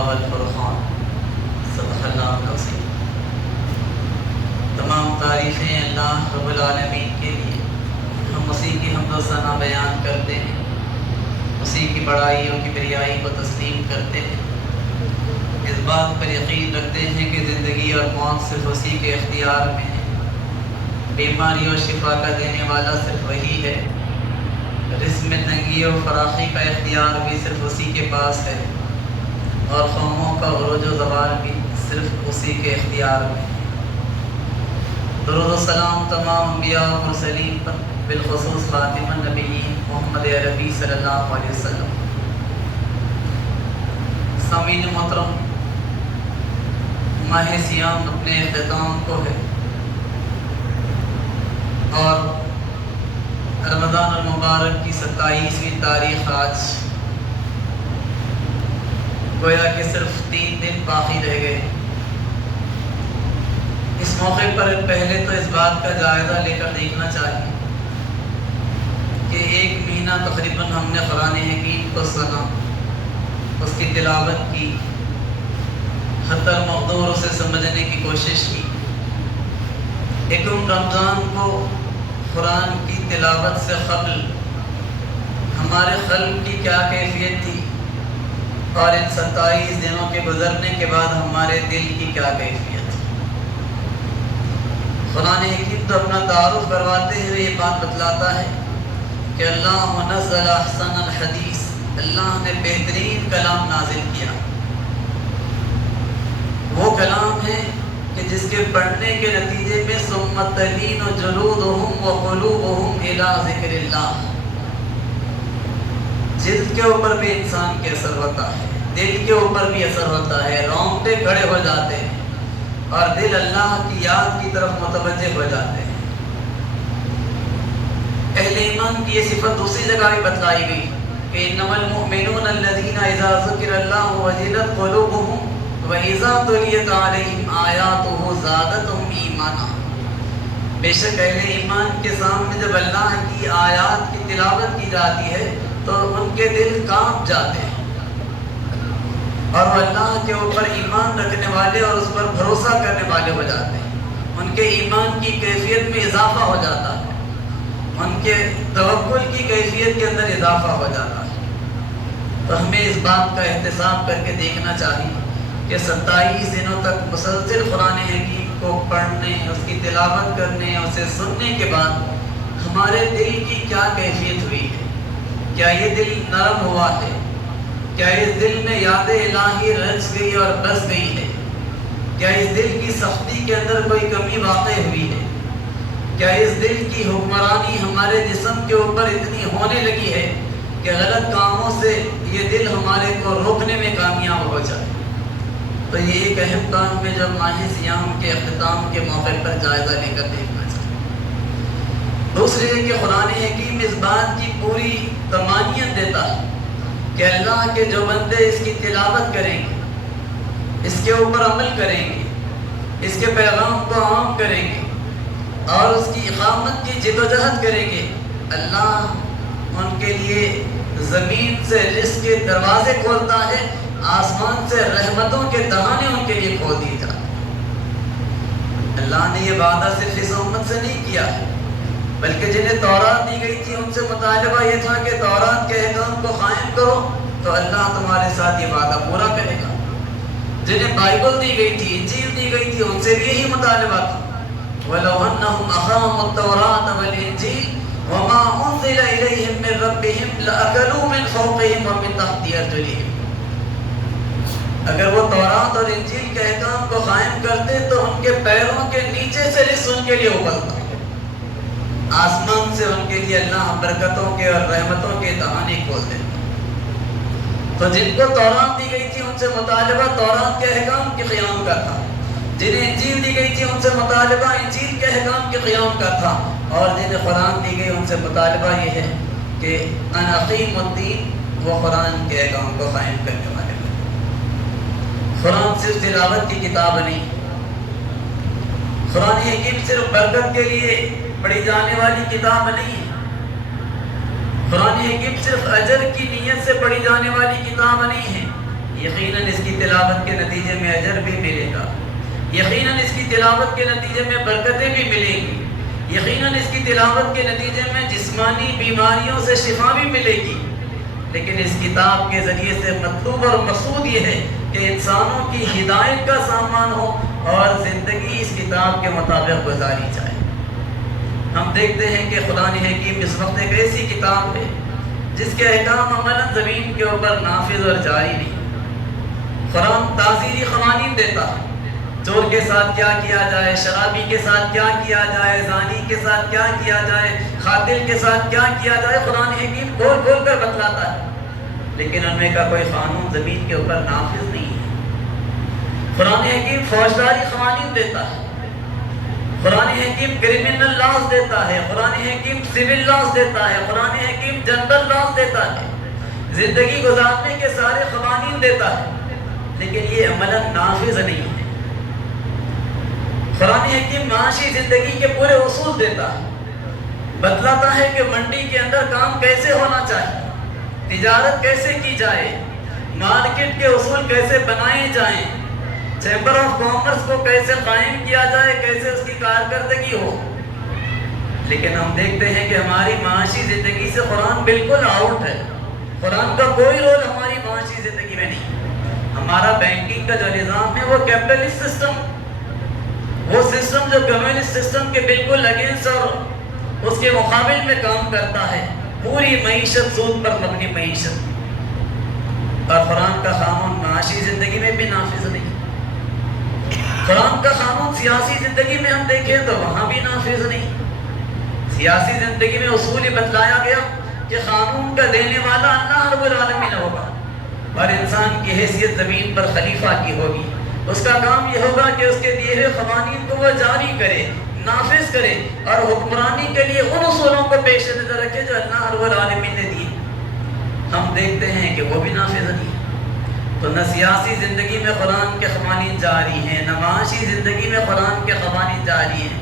والفرقان صدق اللہ العظیم۔ تمام تعریفیں اللہ رب العالمین کے لیے، ہم اسی کی حمد و ثنا بیان کرتے ہیں، اسی کی بڑائی اور کبریائی کو تسلیم کرتے ہیں، اس بات پر یقین رکھتے ہیں کہ زندگی اور موت صرف اسی کے اختیار میں ہے، بیماری اور شفا کا دینے والا صرف وہی ہے، رزق میں تنگی اور فراخی کا اختیار بھی صرف اسی کے پاس ہے، اور قوموں کا عروج و زوال بھی صرف اسی کے اختیار میں ہے۔ درود و سلام تمام انبیاء و مرسلین پر، بالخصوص خاتم النبیین محمد عربی صلی اللہ علیہ وسلم۔ سامعین محترم، ماہ صیام اپنے اختتام کو ہے، اور رمضان المبارک کی 27ویں تاریخ آج، گویا کہ صرف 3 دن باقی رہ گئے۔ اس موقع پر پہلے تو اس بات کا جائزہ لے کر دیکھنا چاہیے کہ 1 مہینہ تقریباً ہم نے قرآن حکیم کو سنا، اس کی تلاوت کی، حتی المقدور اسے سمجھنے کی کوشش کی۔ یکم رمضان کو قرآن کی تلاوت سے قبل ہمارے قلب کی کیا کیفیت تھی، اور ان 27 دنوں کے گزرنے کے بعد ہمارے دل کی کیا کیفیت تھی۔ قرآن حکیم تو اپنا تعارف کرواتے ہوئے یہ بات بتلاتا ہے کہ اللہ نزل احسن الحدیث، اللہ نے بہترین کلام نازل کیا۔ وہ کلام ہے کہ جس کے پڑھنے کے نتیجے میں ثم تلین جلودہم وقلوبہم الی ذکر اللہ، جلد کے اوپر بھی انسان کے اثر ہوتا ہے، دل کے اوپر بھی اثر ہوتا ہے، رونگٹے کھڑے ہو جاتے ہیں اور دل اللہ کی یاد کی طرف متوجہ ہو جاتے ہیں۔ اہل ایمان کی یہ صفت دوسری جگہ بھی بتلائی گئی کہ انما المؤمنون الذین اذا ذکر اللہ وجلت قلوبہم وَإِذَا تُلِيَتْ عَلَيْهِمْ آيَاتُهُ زَادَتْهُمْ ایمانا، بے شک اہل ایمان کے سامنے جب اللہ کی آیات کی تلاوت کی جاتی ہے تو ان کے دل کانپ جاتے ہیں، اور وہ اللہ کے اوپر ایمان رکھنے والے اور اس پر بھروسہ کرنے والے ہو جاتے ہیں، ان کے ایمان کی کیفیت میں اضافہ ہو جاتا ہے، ان کے توکل کی کیفیت کے اندر اضافہ ہو جاتا ہے۔ تو ہمیں اس بات کا احتساب کر کے دیکھنا چاہیے کہ 27 دنوں تک مسلسل قرآن حکیم کو پڑھنے، اس کی تلاوت کرنے، اسے سننے کے بعد ہمارے دل کی کیا کیفیت ہوئی ہے۔ کیا یہ دل نرم ہوا ہے؟ کیا اس دل میں یاد الہی رچ گئی اور بس گئی ہے؟ کیا اس دل کی سختی کے اندر کوئی کمی واقع ہوئی ہے؟ کیا اس دل کی حکمرانی ہمارے جسم کے اوپر اتنی ہونے لگی ہے کہ غلط کاموں سے یہ دل ہمارے کو روکنے میں کامیاب ہو جائے؟ تو یہ ایک اہم کام ہے جو ماہ صیام کے اختتام کے موقع پر جائزہ لے کر دیکھنا چاہیے۔ دوسری ہے کہ قرآن حکیم اس بات کی پوری تمانیت دیتا ہے کہ اللہ کے جو بندے اس کی تلاوت کریں گے، اس کے اوپر عمل کریں گے، اس کے پیغام کو عام کریں گے اور اس کی اقامت کی جدوجہد کریں گے، اللہ ان کے لیے زمین سے رزق کے دروازے کھولتا ہے، آسمان سے رحمتوں کے دہانے ان کے لیے کھول دیے جاتے ہیں۔ اللہ نے یہ وعدہ صرف اس امت سے نہیں کیا ہے، بلکہ جنہیں تورات دی گئی تھی ان سے مطالبہ یہ تھا کہ تورات کے احکام کو قائم کرو تو اللہ تمہارے ساتھ یہ وعدہ پورا کرے گا۔ جنہیں بائبل دی گئی تھی، انجیل دی گئی تھی، ان سے بھی یہی مطالبہ تھا۔ وَلَوْ أَنَّهُمْ أَقَامُوا التَّوْرَاةَ وَالْإِنجِيلَ وَمَا أُنزِلَ إِلَيْهِم مِّن رَّبِّهِمْ لَأَكَلُوا مِن فَوْقِهِمْ وَمِن تَحْتِ أَرْجُلِهِمْ، اگر وہ تورات اور انجیل کے احکام کو قائم کرتے تو ان کے پیروں کے نیچے سے رزق ان کے لیے ابلتا، آسمان سے ان کے لیے اللہ برکتوں کے اور رحمتوں کے دہانے کھول دیتا۔ تو جن کو تورات دی گئی تھی ان سے مطالبہ تورات کے احکام کے قیام کا تھا، جنہیں انجیل دی گئی تھی ان سے مطالبہ انجیل کے احکام کے قیام کا تھا، اور جنہیں قرآن دی گئی ان سے مطالبہ یہ ہے کہ ان اقیموا الدین، وہ قرآن کے احکام کو قائم کرنے والے۔ قرآن صرف تلاوت کی کتاب نہیں، قرآن حکیم صرف برکت کے لیے پڑھی جانے والی کتاب نہیں ہے، قرآن حکیم صرف اجر کی نیت سے پڑھی جانے والی کتاب نہیں ہے، یقیناً اس کی تلاوت کے نتیجے میں اجر بھی ملے گا، یقیناً اس کی تلاوت کے نتیجے میں برکتیں بھی ملیں گی، یقیناً اس کی تلاوت کے نتیجے میں جسمانی بیماریوں سے شفا بھی ملے گی، لیکن اس کتاب کے ذریعے سے مطلوب اور مقصود یہ ہے کہ انسانوں کی ہدایت کا سامان ہو اور زندگی اس کتاب کے مطابق گزاری جائے۔ ہم دیکھتے ہیں کہ قرآن حکیم اس وقت ایک ایسی کتاب ہے جس کے احکام عملاً زمین کے اوپر نافذ اور جاری نہیں۔ قرآن تعزیری قوانین دیتا ہے، چور کے ساتھ کیا کیا جائے، شرابی کے ساتھ کیا کیا جائے، زانی کے ساتھ کیا کیا جائے، قاتل کے ساتھ کیا کیا جائے، قرآن حکیم کھول کھول کر بتلاتا ہے، لیکن ان میں کا کوئی قانون زمین کے اوپر نافذ نہیں ہے۔ قرآن حکیم فوجداری قوانین دیتا ہے، قرآن حکیم کرمنل لاز دیتا ہے، قرآن حکیم سول لاز دیتا ہے، قرآن حکیم جنرل لاز دیتا ہے، زندگی گزارنے کے سارے قوانین دیتا ہے، لیکن یہ عملاً نافذ نہیں ہے۔ قرآن حکیم معاشی زندگی کے پورے اصول دیتا ہے، بتلاتا ہے کہ منڈی کے اندر کام کیسے ہونا چاہیے، تجارت کیسے کی جائے، مارکیٹ کے اصول کیسے بنائے جائیں، چیمبر آف کامرس کو کیسے قائم کیا جائے، کیسے اس کی کارکردگی ہو۔ لیکن ہم دیکھتے ہیں کہ ہماری معاشی زندگی سے قرآن بالکل آؤٹ ہے، قرآن کا کوئی رول ہماری معاشی زندگی میں نہیں۔ ہمارا بینکنگ کا جو نظام ہے وہ کیپٹلسٹ سسٹم، وہ سسٹم جو کمیونسٹ سسٹم کے بالکل اگینسٹ اور اس کے مقابل میں کام کرتا ہے، پوری معیشت سود پر مبنی معیشت، اور قرآن کا قانون معاشی زندگی میں بھی نافذ نہیں۔ قرآن کا قانون سیاسی زندگی میں ہم دیکھیں تو وہاں بھی نافذ نہیں۔ سیاسی زندگی میں اصول یہ بتلایا گیا کہ قانون کا دینے والا اللہ رب العالمین ہوگا، اور انسان کی حیثیت زمین پر خلیفہ کی ہوگی۔ اس کا کام یہ ہوگا کہ اس کے دیے ہوئے قوانین کو وہ جاری کرے، نافذ کرے، اور حکمرانی کے لیے ان اصولوں کو پیش نظر رکھے جو اللہ رب العالمین نے دی۔ ہم دیکھتے ہیں کہ وہ بھی نافذ نہیں۔ تو نہ سیاسی زندگی میں قرآن کے قوانین جاری ہیں، نہ معاشی زندگی میں قرآن کے قوانین جاری ہیں،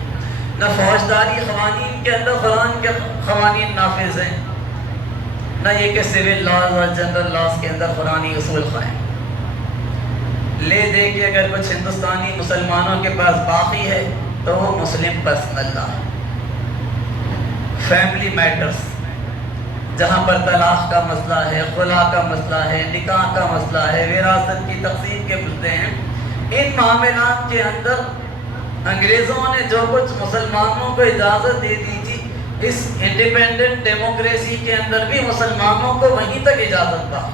نہ فوجداری قوانین کے اندر قرآن کے قوانین نافذ ہیں، نہ یہ کہ سول لاز اور جنرل لاز کے اندر قرآنی اصول قائم۔ لے دے کے اگر کچھ ہندوستانی مسلمانوں کے پاس باقی ہے تو وہ مسلم پرسنل لا ہے، فیملی میٹرز، جہاں پر طلاق کا مسئلہ ہے، خلا کا مسئلہ ہے، نکاح کا مسئلہ ہے، وراثت کی تقسیم کے مسئلے ہیں، ان معاملات کے اندر انگریزوں نے جو کچھ مسلمانوں کو اجازت دے دی تھی، اس انڈیپینڈنٹ ڈیموکریسی کے اندر بھی مسلمانوں کو وہیں تک اجازت تھا،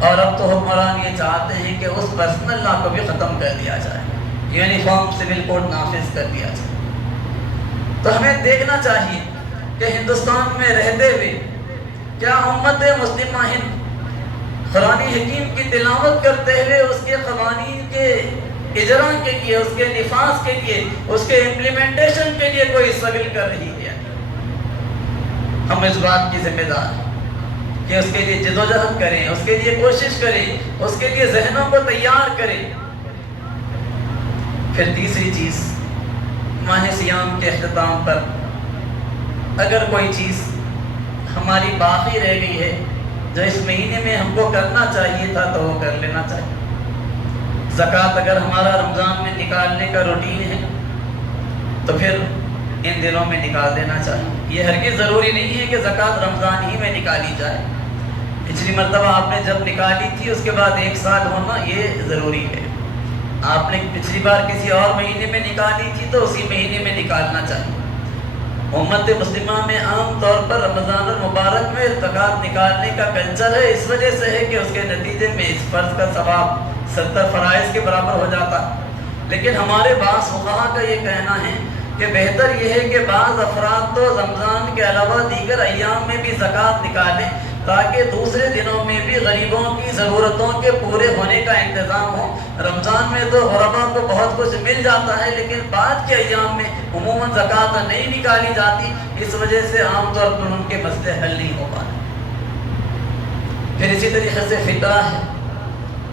اور اب تو حکمران یہ چاہتے ہیں کہ اس پرسنل لا کو بھی ختم کر دیا جائے، یونیفارم سول کوڈ نافذ کر دیا جائے۔ تو ہمیں دیکھنا چاہیے کہ ہندوستان میں رہتے ہوئے کیا امت مسلمہ ہند قرآن حکیم کی تلاوت کرتے ہوئے اس کے قوانین کے اجرا کے لیے، اس کے نفاذ کے لیے، اس کے امپلیمنٹیشن کے لیے کوئی اسٹرگل کر رہی ہے؟ ہم اس بات کی ذمہ دار ہیں کہ اس کے لیے جدوجہد کریں، اس کے لیے کوشش کریں، اس کے لیے ذہنوں کو تیار کریں۔ پھر تیسری چیز، ماہ سیام کے اختتام پر اگر کوئی چیز ہماری باقی رہ گئی ہے جو اس مہینے میں ہم کو کرنا چاہیے تھا تو وہ کر لینا چاہیے۔ زکوٰۃ اگر ہمارا رمضان میں نکالنے کا روٹین ہے تو پھر ان دنوں میں نکال دینا چاہیے۔ یہ ہرگز ضروری نہیں ہے کہ زکوٰۃ رمضان ہی میں نکالی جائے، پچھلی مرتبہ آپ نے جب نکالی تھی اس کے بعد 1 سال ہونا یہ ضروری ہے۔ آپ نے پچھلی بار کسی اور مہینے میں نکالی تھی تو اسی مہینے میں نکالنا چاہیے۔ امت مسلمہ میں عام طور پر رمضان المبارک میں زکوٰۃ نکالنے کا کلچر ہے، اس وجہ سے ہے کہ اس کے نتیجے میں اس فرض کا ثواب 70 فرائض کے برابر ہو جاتا ہے۔ لیکن ہمارے بعض فقہا کا یہ کہنا ہے کہ بہتر یہ ہے کہ بعض افراد تو رمضان کے علاوہ دیگر ایام میں بھی زکوٰۃ نکالیں تاکہ دوسرے دنوں میں بھی غریبوں کی ضرورتوں کے پورے ہونے کا انتظام ہو۔ رمضان میں تو غربا کو بہت کچھ مل جاتا ہے، لیکن بعد کے ایام میں عموماً زکوٰۃ نہیں نکالی جاتی، اس وجہ سے عام طور پر ان کے مسئلے حل نہیں ہو پاتے۔ پھر اسی طریقے سے فطرہ ہے،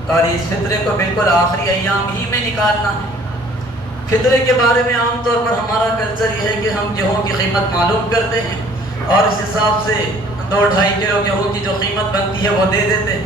اور اس فطرے کو بالکل آخری ایام ہی میں نکالنا ہے۔ فطرے کے بارے میں عام طور پر ہمارا کلچر یہ ہے کہ ہم گیہوں کی قیمت معلوم کرتے ہیں اور اس حساب سے 2-2.5 کلو گیہوں کی جو قیمت بنتی ہے وہ دے دیتے ہیں،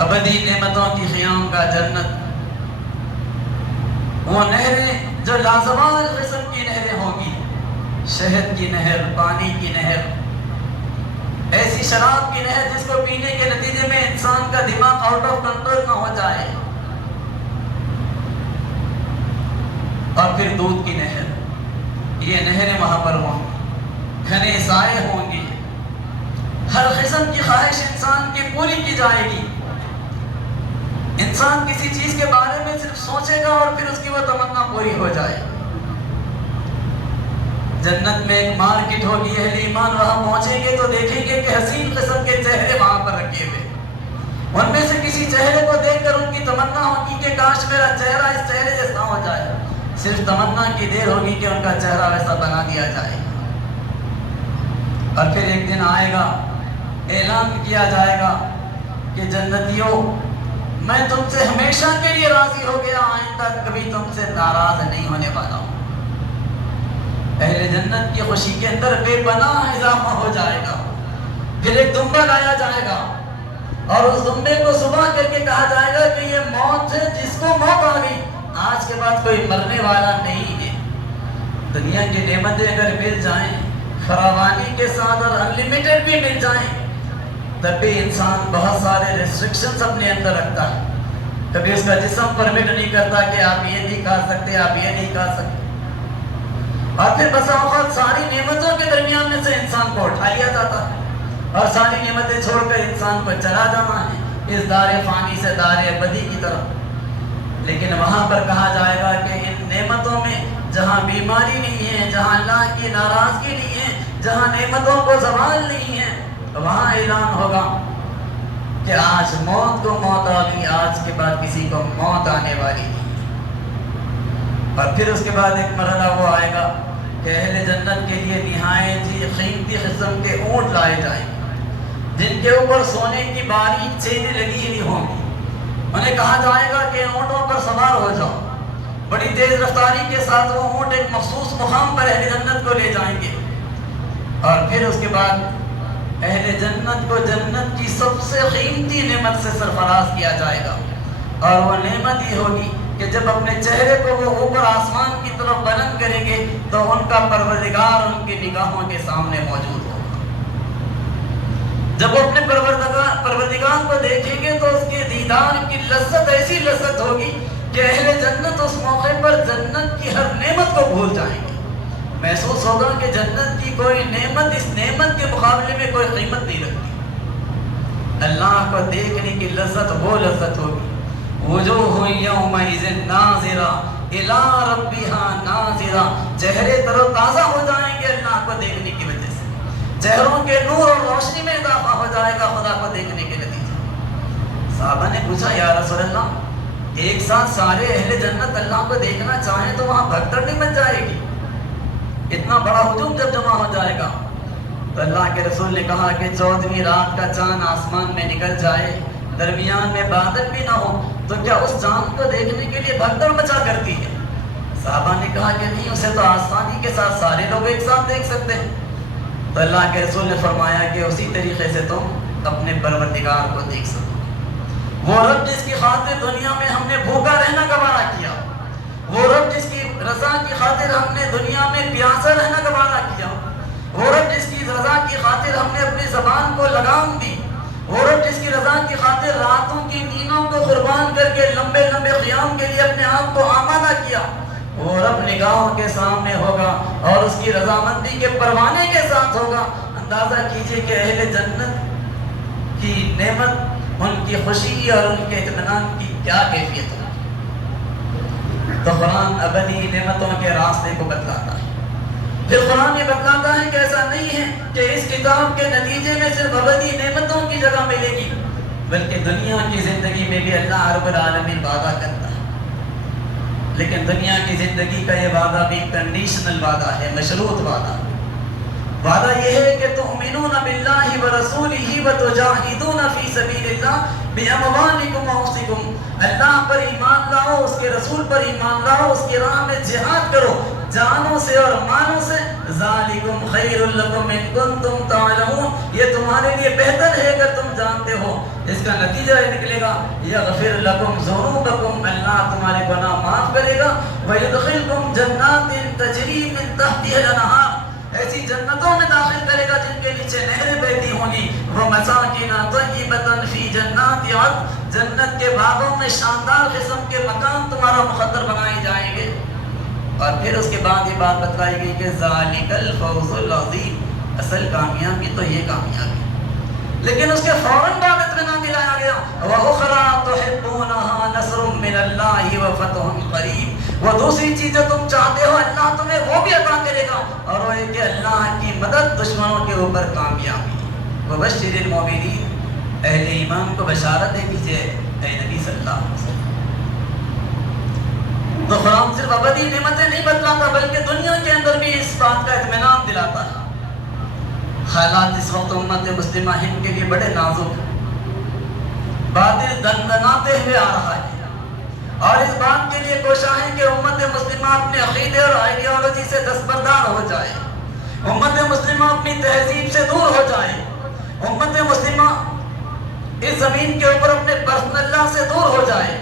ابدی نعمتوں کی خیام کا جنت، وہ نہریں جو لازوال قسم کی نہریں ہوں گی، شہد کی نہر، پانی کی نہر، ایسی شراب کی نہر جس کو پینے کے نتیجے میں انسان کا دماغ آؤٹ آف کنٹرول نہ ہو جائے، اور پھر دودھ کی نہر، یہ نہریں وہاں پر ہوں گی، گھنے سائے ہوں گے، ہر قسم کی خواہش انسان کی پوری کی جائے گی، انسان کسی چیز کے بارے میں صرف سوچے گا اور پھر اس کی وہ تمنا پوری ہو جائے گی۔ جنت میں ایک مارکیٹ ہوگی، اہل ایمان وہاں پہنچیں گے تو دیکھیں گے کہ حسین قسم کے چہرے وہاں پر رکھے ہوئے، ان میں سے کسی چہرے کو دیکھ کر ان کی تمنا ہوگی کہ کاش میرا چہرہ اس چہرے جیسا ہو جائے، صرف تمنا کی دیر ہوگی کہ ان کا چہرہ ویسا بنا دیا جائے گا۔ اور پھر ایک دن آئے گا، اعلان کیا جائے گا کہ جنتیوں، میں تم سے ہمیشہ کے لیے راضی ہو گیا، آئندہ کبھی تم سے ناراض نہیں ہونے والا ہوں۔ اہل جنت کی خوشی کے اندر بے پناہ اضافہ ہو جائے گا۔ پھر ایک دمبا لایا جائے گا اور اس دمبے کو صبح کر کے کہا جائے گا کہ یہ موت ہے، جس کو موت آ گئی، آج کے بعد کوئی مرنے والا نہیں ہے۔ دنیا کی نعمتیں اگر مل جائیں فراوانی کے ساتھ اور انلیمیٹڈ بھی مل جائیں، تب بھی انسان بہت سارے ریسٹرکشنز اپنے اندر رکھتا ہے، کبھی اس کا جسم پرمٹ نہیں کرتا کہ آپ یہ نہیں کھا سکتے، آپ یہ نہیں کھا سکتے، اور پھر بسا اوقات ساری نعمتوں کے درمیان میں سے انسان کو اٹھا لیا جاتا ہے اور ساری نعمتیں چھوڑ کر انسان کو چلا جانا ہے اس دار فانی سے دار ابدی کی طرف۔ لیکن وہاں پر کہا جائے گا کہ ان نعمتوں میں جہاں بیماری نہیں ہے، جہاں اللہ کی ناراضگی نہیں ہے، جہاں نعمتوں کو زوال نہیں ہے، وہاں اعلان ہوگا کہ آج موت کو موت آ گئی، آج کے بعد کسی کو موت آنے والی نہیں۔ اور پھر اس کے بعد ایک مرحلہ وہ آئے گا کہ اہل جنت کے لیے نہایت ہی قیمتی قسم کے اونٹ لائے جائیں گے، جن کے اوپر سونے کی باریک چینیں لگی ہوئی ہوں گی۔ انہیں کہا جائے گا کہ اونٹوں پر سوار ہو جاؤ، بڑی تیز رفتاری کے ساتھ وہ اونٹ ایک مخصوص مقام پر اہل جنت کو لے جائیں گے، اور پھر اس کے بعد اہل جنت کو جنت کی سب سے قیمتی نعمت سے سرفراز کیا جائے گا، اور وہ نعمت یہ ہوگی کہ جب اپنے چہرے کو وہ اوپر آسمان کی طرف بلند کریں گے تو ان کا پروردگار ان کی نگاہوں کے سامنے موجود ہوگا۔ جب وہ اپنے پروردگار کو دیکھیں گے تو اس کے دیدار کی لذت ایسی لذت ہوگی کہ اہل جنت اس موقع پر جنت کی ہر نعمت کو بھول جائیں گے۔ محسوس ہوگا کہ جنت کی کوئی نعمت اس نعمت کے مقابلے میں کوئی قیمت نہیں رکھتی۔ اللہ کو دیکھنے کی لذت وہ لذت ہوگی، وجوہ یومئذ ناظرہ الی ربہا ناظرہ، چہرے تر و تازہ ہو جائیں گے اللہ کو دیکھنے کی وجہ سے، چہروں کے نور اور روشنی میں اضافہ ہو جائے گا خدا کو دیکھنے کے نتیجے۔ صحابہ نے پوچھا یا رسول اللہ، ایک ساتھ سارے اہل جنت اللہ کو دیکھنا چاہیں تو وہاں بھگدڑ نہیں بن جائے گی؟ اتنا بڑا ہجوم جب جمع ہو جائے گا تو اللہ کے رسول نے کہا کہ 14ویں رات کا چاند آسمان میں نکل جائے، درمیان میں بادل بھی نہ ہو، تو کیا اس چاند کو دیکھنے کے لیے بھگدڑ مچا کرتی ہے؟ صحابہ نے کہا کہ نہیں، اسے تو آسانی کے ساتھ سارے لوگ ایک ساتھ دیکھ سکتے ہیں۔ تو اللہ کے رسول نے فرمایا کہ اسی طریقے سے تم اپنے پروردگار کو دیکھ سکو، وہ رب جس کی خاطر دنیا میں ہم نے بھوکا رہنا گوارا کیا، وہ رب جس کی رضا کی خاطر ہم نے دنیا میں پیاسا رہنا گوارا کیا، وہ رب جس کی رضا کی خاطر ہم نے اپنی زبان کو لگام دی، وہ رب جس کی رضا کی خاطر راتوں کی نیندوں کو قربان کر کے لمبے لمبے قیام کے لیے اپنے آپ کو آمادہ کیا، وہ رب نگاہوں کے سامنے ہوگا اور اس کی رضامندی کے پروانے کے ساتھ ہوگا۔ اندازہ کیجئے کہ اہل جنت کی نعمت، ان کی خوشی اور ان کے اطمینان کی کیا کیفیت ہوگی۔ تو قرآن ابدی نعمتوں کے راستے کو بتلاتا ہے۔ پھر قرآن یہ بتلاتا ہے کہ ایسا نہیں ہے کہ اس کتاب کے نتیجے میں صرف ابدی نعمتوں کی جگہ ملے گی، بلکہ دنیا کی زندگی میں بھی اللہ رب العالمین وعدہ کرتا ہے، لیکن دنیا کی زندگی کا یہ وعدہ بھی کنڈیشنل وعدہ ہے، مشروط وعدہ۔ وعدہ یہ ہے کہ تؤمنون باللہ ورسولہ وتجاہدون فی سبیل اللہ باموالکم وانفسکم، اللہ پر ایمان لاؤ، اس کے رسول پر ایمان لاؤ، اس کی راہ میں جہاد کرو، جانوں سے اور مالوں سے. ذالکم خیر لکم ان کنتم تعلمون, یہ تمہارے لیے بہتر ہے اگر تم جانتے ہو. اس کا نتیجہ یہ نکلے گا یغفر لکم ذنوبکم, اللہ تمہارے گناہ معاف کرے گا. ویدخلکم جنات تجری من تحتها الانہار, ایسی جنتوں میں داخل کرے گا جن کے نیچے نہریں بہتی ہوں گی. ومساکن طیبۃ فی جنات عدن, جنت کے باغوں میں شاندار قسم کے مکان تمہارا مقدر بنائے جائیں گے. اور پھر اس کے بعد یہ بات بتلائی گئی کہ ذالک الفوز العظیم, اصل کامیابی تو یہ کامیابی. لیکن اس کے فوراً بعد اطمینان دلایا گیا وَأُخْرَىٰ تُحِبُّونَهَا نَصْرٌ مِّنَ اللَّهِ وَفَتْحٌ قَرِیب, وہ دوسری چیز جو تم چاہتے ہو اللہ تمہیں وہ بھی عطا کرے گا, اور وہ ہے کہ اللہ کی مدد دشمنوں کے اوپر کامیابی. وَبَشِّرِ الْمُؤْمِنِينَ, اہل ایمان کو بشارت دے دیجئے اے نبی صلی اللہ علیہ وسلم. تو قرآن صرف ابدی نعمتیں نہیں بتلاتا بلکہ دنیا کے اندر بھی اس بات کا اطمینان دلاتا ہے. حالات اس وقت امت مسلمہ ہند کے لیے بڑے نازک ہیں, بادل دندناتے ہوئے آ رہا ہے, اور اس بات کے لیے کوشاں کہ امت مسلمہ اپنے عقیدے اور آئیڈیالوجی سے دستبردار ہو جائے, امت مسلمہ اپنی تہذیب سے دور ہو جائے, امت مسلمہ اس زمین کے اوپر اپنے پرسنل لا سے دور ہو جائے.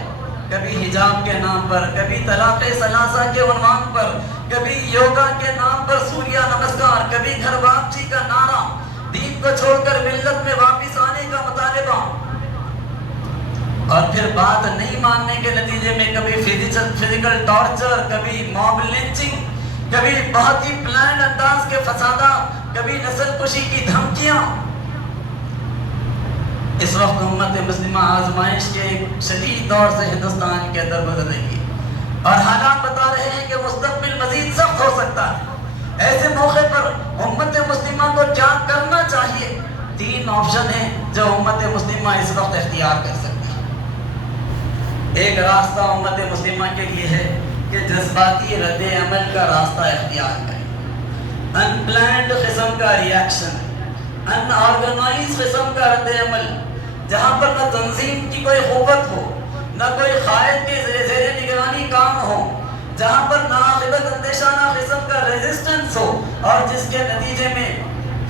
کبھی حجاب کے نام پر, کبھی طلاق ثلاثہ کے عنوان پر, کبھی یوگا کے نام پر سوریہ نمسکار, کبھی گھر واپسی کا نعرہ, دین کو چھوڑ کر ملت میں واپس آنے کا مطالبہ, اور پھر بات نہیں ماننے کے نتیجے میں کبھی فزیکل ٹارچر, کبھی موب لنچنگ, کبھی بہت ہی پلانڈ انداز کے فسادات, کبھی نسل کشی کی دھمکیاں. اس وقت امت مسلمہ آزمائش کے ایک شدید دور سے ہندوستان کے اندر گزر رہی ہے, اور حالات بتا رہے ہیں کہ مستقبل مزید سخت ہو سکتا ہے. ایسے موقع پر امت مسلمہ کو کیا کرنا چاہیے؟ 3 آپشن ہیں جو امت مسلمہ اس وقت اختیار کر سکتی ہے. ایک راستہ امت مسلمہ کے لیے ہے کہ جذباتی رد عمل کا راستہ اختیار کرے, ان پلانڈ قسم کا ریاکشن, ان آرگنائز قسم کا رد عمل, جہاں پر نہ تنظیم کی کوئی قوت ہو, نہ کوئی قائد کے زیر نگرانی کام ہو, جہاں پر نہ عاقبت اندیشانہ قسم کا ریزسٹنس ہو, اور جس کے نتیجے میں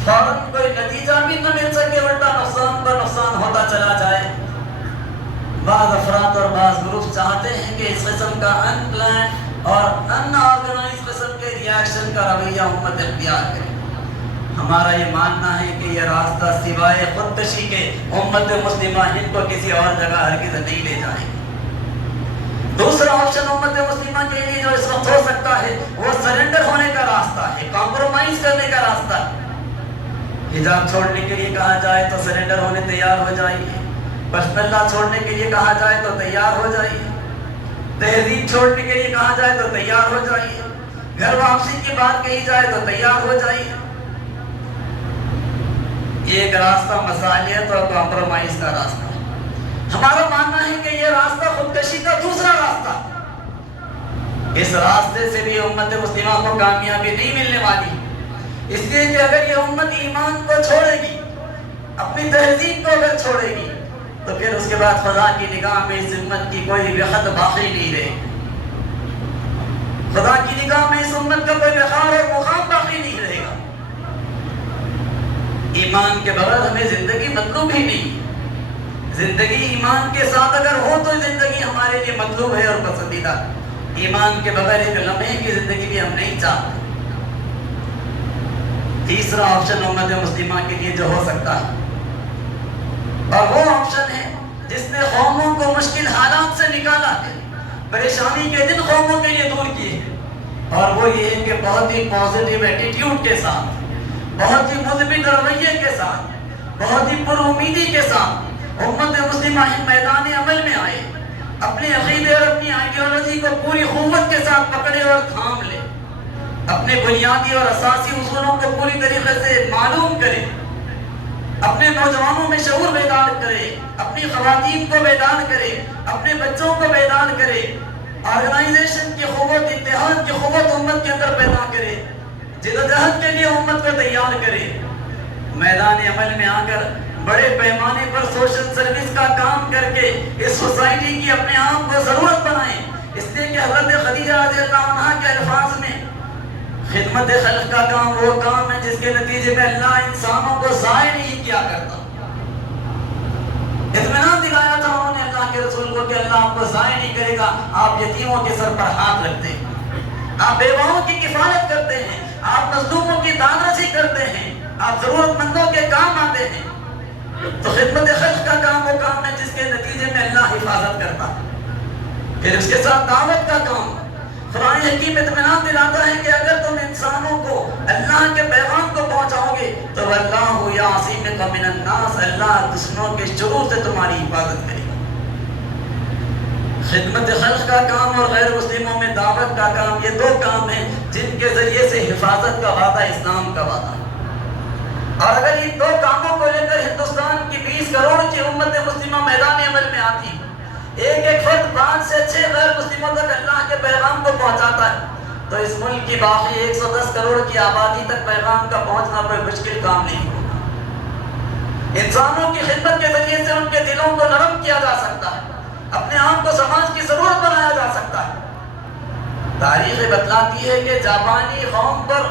فوراً کوئی نتیجہ بھی نہ مل سکے, الٹا نقصان پر نقصان ہوتا چلا جائے. بعض افراد اور بعض گروپ چاہتے ہیں کہ اس قسم کا ان پلان اور ان آرگنائز قسم کے ریاکشن کا رویہ امت اختیار کرے. ہمارا یہ ماننا ہے کہ یہ راستہ سوائے خودکشی کے امت مسلمہ ہند کو کسی اور جگہ ہرگز نہیں لے جائے گی. دوسرا آپشن امت مسلمہ کے لیے جو اس وقت ہو سکتا ہے وہ سرنڈر ہونے کا راستہ ہے, کمپرومائز کرنے کا راستہ ہے. حجاب چھوڑنے کے لیے کہا جائے تو سرنڈر ہونے تیار ہو جائیے, پرسنل لا چھوڑنے کے لیے کہا جائے تو تیار ہو جائیے, تہذیب چھوڑنے کے لیے کہا جائے تو تیار ہو جائیے, گھر واپسی کی بات کہی جائے تو تیار ہو جائیے. یہ ایک راستہ مصالحت اور کمپرومائز کا راستہ ہے. ہمارا ماننا ہے کہ یہ راستہ خودکشی کا دوسرا راستہ. اس راستے سے بھی امت مسلمہ کو کامیابی نہیں ملنے والی, اس لیے کہ اگر یہ امت ایمان کو چھوڑے گی, اپنی تہذیب کو اگر چھوڑے گی, تو پھر اس کے بعد خدا کی نگاہ میں اس امت کی کوئی وقت باقی نہیں رہے. خدا کی نگاہ میں اس امت کا کوئی وقار اور مقام باقی نہیں رہے گا. ایمان کے بغیر ہمیں زندگی مطلوب ہی نہیں. زندگی ایمان کے ساتھ اگر ہو تو زندگی ہمارے لیے مطلوب ہے اور پسندیدہ. ایمان کے بغیر ایک لمحے کی زندگی بھی ہم نہیں چاہتے. تیسرا آپشن امت مسلمہ کے لیے جو ہو سکتا ہے, اور وہ آپشن ہے جس نے قوموں کو مشکل حالات سے نکالا ہے, پریشانی کے دن قوموں کے لیے دور کیے, اور وہ یہ ہے کہ بہت ہی پازیٹیو ایٹیٹیوڈ کے ساتھ, بہت ہی مثبت رویے کے ساتھ, بہت ہی پر امیدی کے ساتھ امت مسلمہ میدان عمل میں آئے, اپنے عقیدے اور اپنی آئیڈیالوجی کو پوری قوت کے ساتھ پکڑے اور تھام لے, اپنے بنیادی اور اساسی اصولوں کو پوری طریقے سے معلوم کرے, اپنے نوجوانوں میں شعور بیدار کرے, اپنی خواتین کو بیدار کرے, اپنے بچوں کو بیدار کرے, آرگنائزیشن کی قوت, اتحاد کی قوت امت کے اندر پیدا کرے, جدوجہد کے لیے امت کو تیار کرے, میدان عمل میں آ کر بڑے پیمانے پر سوشل سروس کا کام کر کے اس سوسائٹی کی اپنے آپ کو ضرورت بنائیں. اس لیے کہ حضرت خدیجہ رضی اللہ عنہا کے الفاظ میں خدمت خلق کا کام وہ کام ہے جس کے نتیجے میں اللہ انسانوں کو ضائع نہیں کیا کرتا. اطمینان دلایا تھا انہوں نے اللہ کے رسول کو کہ اللہ آپ کو ضائع نہیں کرے گا. آپ یتیموں کے سر پر ہاتھ رکھتے ہیں, آپ بیواؤں کی کفالت کرتے ہیں, آپ مظلوموں کی دانرسی کرتے ہیں, آپ ضرورت مندوں کے کام آتے ہیں. تو خدمت خلق کا کام وہ کام ہے جس کے نتیجے میں اللہ حفاظت کرتا ہے. پھر اس کے ساتھ دعوت کا کام. قرآن حکیم اطمینان دلاتا ہے کہ اگر تم انسانوں کو اللہ کے پیغام کو پہنچاؤ گے تو اللہ یعصمک من الناس, اللہ دشمنوں کے شرور سے تمہاری حفاظت کرے گا. خدمت خلق کا کام اور غیر مسلموں میں دعوت کا کام, یہ دو کام ہیں جن کے ذریعے سے حفاظت کا وعدہ اسلام کا وعدہ. اور اگر ان دو کاموں کو لے کر ہندوستان کی 20 کروڑ کی امت مسلمہ میدان عمل میں آتی, ایک ایک فرد 5 سے 6 غیر مسلموں تک اللہ کے پیغام کو پہنچاتا ہے, تو اس ملک کی باقی 110 کروڑ کی آبادی تک پیغام کا پہنچنا کوئی مشکل کام نہیں ہوگا. انسانوں کی خدمت کے ذریعے سے ان کے دلوں کو نرم کیا جا سکتا ہے, اپنے آپ کو سماج کی ضرورت بنایا جا سکتا ہے. تاریخ بتلاتی ہے کہ جاپانی قوم پر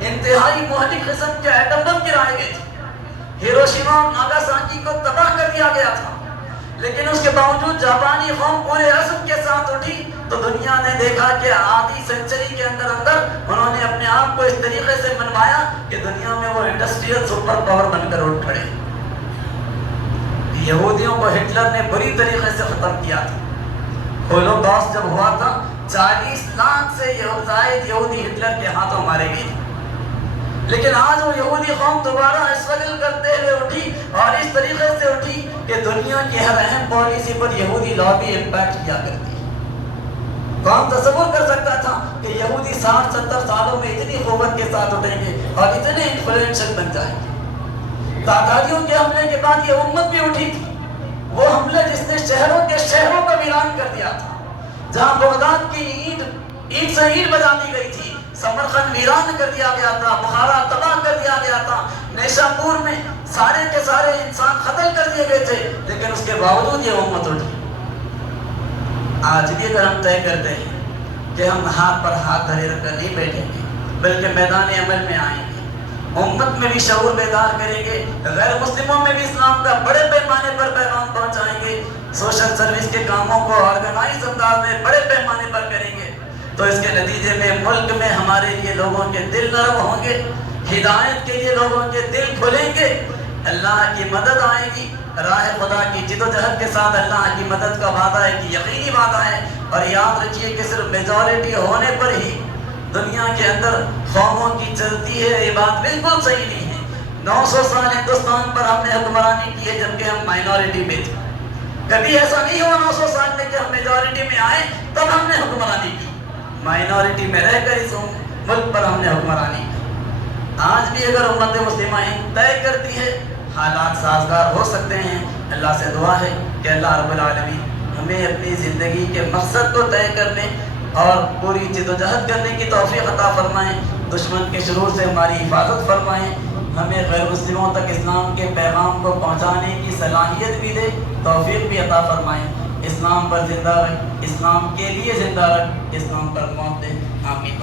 انتہائی مہلک قسم کے ایٹم بم گرائے گئے تھے. ہیروشیما اور ناگاساکی کو تباہ کر دیا گیا تھا, لیکن اس کے باوجود جاپانی قوم پورے عزم کے ساتھ اٹھی تو دنیا نے دیکھا کہ آدھی سینچری کے اندر انہوں نے اپنے آپ کو اس طریقے سے منوایا کہ دنیا میں وہ انڈسٹریل سپر پاور بن کر اٹھ کھڑے. یہودیوں کو ہٹلر نے بری طریقے سے ختم کیا تھا. ہولوکاسٹ جب ہوا تھا 40 لاکھ سے زائد یہودی ہٹلر کے ہاتھوں مارے گئے تھے. لیکن آج وہ یہودی قوم دوبارہ اسٹرگل کرتے ہوئے اٹھی اور اس طریقے سے اٹھی کہ دنیا کی ہر اہم پالیسی پر یہودی لابی امپیکٹ کیا کرتی ہے. کون تصور کر سکتا تھا کہ یہودی 60-70 سالوں میں اتنی قوت کے ساتھ اٹھیں گے اور اتنے انفلوئنشل بن جائیں گے. تاتاریوں کے حملے کے بعد یہ امت بھی اٹھی تھی, وہ حملے جس نے شہروں کا ویران کر دیا تھا. جہاں بغداد کی اینٹ سے اینٹ بجا دی گئی تھی, سمرقند ویران کر دیا گیا تھا, بخارا تباہ کر دیا گیا تھا, نیشاپور میں سارے کے سارے انسان قتل کر دیے گئے تھے, لیکن اس کے باوجود یہ امت اٹھی. آج بھی اگر ہم طے کرتے ہیں کہ ہم ہاتھ پر ہاتھ دھرے رکھ کر نہیں بیٹھیں گے بلکہ میدان عمل میں آئیں گے, امت میں بھی شعور بیدار کریں گے, غیر مسلموں میں بھی اسلام کا بڑے پیمانے پر پیغام پہنچائیں گے, سوشل سروس کے کاموں کو آرگنائز انداز میں بڑے پیمانے پر کریں گے, تو اس کے نتیجے میں ملک میں ہمارے لیے لوگوں کے دل نرم ہوں گے, ہدایت کے لیے لوگوں کے دل کھلیں گے, اللہ کی مدد آئے گی. راہ خدا کی جد و جہد کے ساتھ اللہ کی مدد کا وعدہ ہے کہ یقینی وعدہ ہے. اور یاد رکھیے کہ صرف میجورٹی ہونے پر ہی دنیا کے اندر قوموں کی چلتی ہے, یہ بات بالکل صحیح نہیں ہے. 900 سال ہندوستان پر ہم نے حکمرانی کی ہے جبکہ ہم مائنورٹی میں تھے. کبھی ایسا نہیں ہوا 900 سال میں کہ ہم میجورٹی میں آئے تب ہم نے حکمرانی کی, مائنورٹی میں رہ کر اس ملک پر ہم نے حکمرانی کی. آج بھی اگر امت مسلمہ طے کرتی ہے حالات سازگار ہو سکتے ہیں. اللہ سے دعا ہے کہ اللہ رب العالمین ہمیں اپنی زندگی کے مقصد کو طے کرنے اور پوری جد و جہد کرنے کی توفیق عطا فرمائیں, دشمن کے شرور سے ہماری حفاظت فرمائیں, ہمیں غیر مسلموں تک اسلام کے پیغام کو پہنچانے کی صلاحیت بھی دے, توفیق بھی عطا فرمائیں. اسلام پر زندہ رکھ, اسلام کے لیے زندہ رکھ, اسلام پر موت دے. آمین.